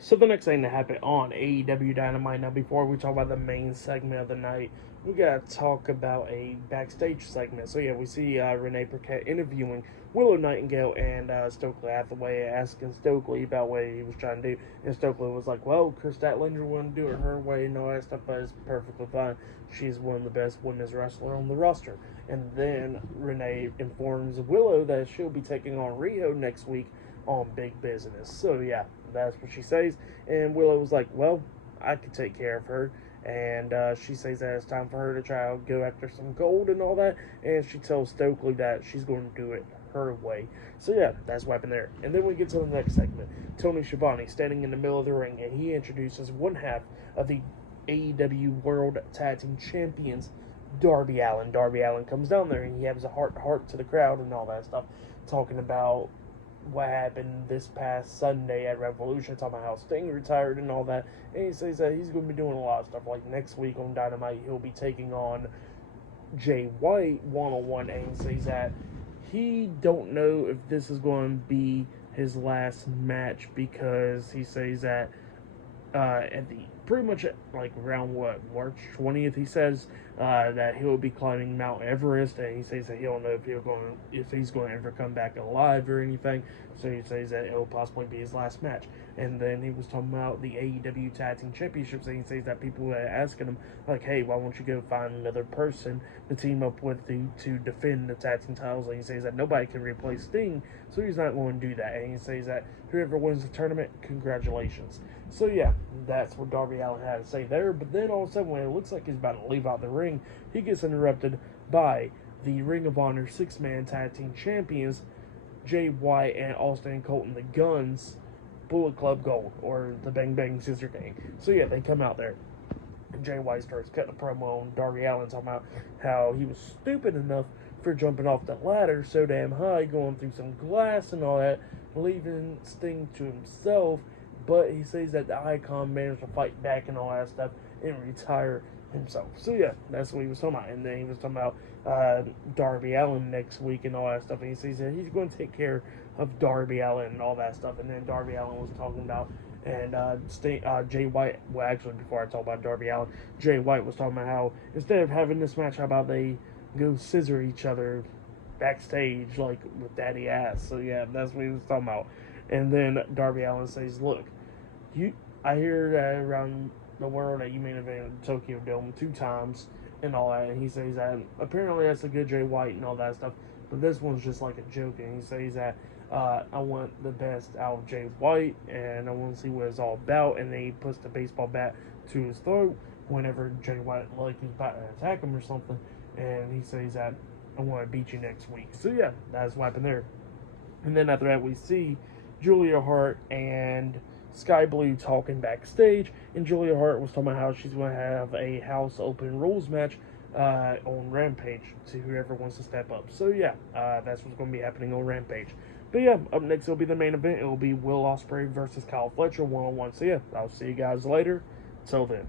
So the next thing that happened on AEW Dynamite, now before we talk about the main segment of the night, we gotta talk about a backstage segment. So yeah, we see Renee Paquette interviewing Willow Nightingale and Stokely Hathaway, asking Stokely about what he was trying to do, and Stokely was like, "Well, Chris Statlander wouldn't do it her way and all that stuff, but it's perfectly fine. She's one of the best women's wrestlers on the roster." And then Renee informs Willow that she'll be taking on Riho next week on Big Business. So yeah, that's what she says. And Willow was like, "Well, I could take care of her." And she says that it's time for her to try to go after some gold and all that. And she tells Stokely that she's going to do it her way. So yeah, that's what happened there. And then we get to the next segment. Tony Schiavone standing in the middle of the ring, and he introduces one half of the AEW World Tag Team Champions, Darby Allin. Darby Allin comes down there, and he has a heart to the crowd and all that stuff, talking about what happened this past Sunday at Revolution, talking about how Sting retired and all that. And he says that he's going to be doing a lot of stuff. Like next week on Dynamite, he'll be taking on Jay White one-on-one, and he says that he don't know if this is going to be his last match, because he says that at the pretty much like around March 20th, he says that he'll be climbing Mount Everest, and he says that he don't know if he's going to ever come back alive or anything. So he says that it'll possibly be his last match. And then he was talking about the AEW Tag Team Championships, and he says that people were asking him like, "Hey, why won't you go find another person to team up with to defend the tag team titles?" And he says that nobody can replace Sting, so he's not going to do that. And he says that whoever wins the tournament, congratulations. So yeah, that's what Darby Allin had to say there. But then all of a sudden, when it looks like he's about to leave out the ring, he gets interrupted by the Ring of Honor six-man tag team champions, Jay White and Austin Colton, the Guns, Bullet Club Gold, or the Bang Bang Scissor Gang. So yeah, they come out there. And Jay White starts cutting a promo on Darby Allin, talking about how he was stupid enough for jumping off the ladder so damn high, going through some glass and all that, leaving Sting to himself. But he says that the Icon managed to fight back and all that stuff and retire himself. So yeah, that's what he was talking about. And then he was talking about Darby Allin next week and all that stuff. And he says that he's going to take care of Darby Allin and all that stuff. And then Darby Allin was talking about, and Jay White, well, actually, before I talk about Darby Allin, Jay White was talking about how instead of having this match, how about they go scissor each other backstage, like with daddy ass. So yeah, that's what he was talking about. And then Darby Allin says, "Look, I hear that around the world that you main evented Tokyo Dome 2 times and all that." And he says that apparently that's a good Jay White and all that stuff, but this one's just like a joke. And he says that I want the best out of Jay White, and I want to see what it's all about. And then he puts the baseball bat to his throat whenever Jay White like he's about to attack him or something. And he says that I want to beat you next week. So yeah, that's what happened there. And then after that, we see Julia Hart and Sky Blue talking backstage, and Julia Hart was talking about how she's going to have a house open rules match on Rampage to whoever wants to step up. So yeah, that's what's going to be happening on Rampage. But yeah, up next will be the main event. It will be Will Ospreay versus Kyle Fletcher one-on-one. So yeah, I'll see you guys later. Till then.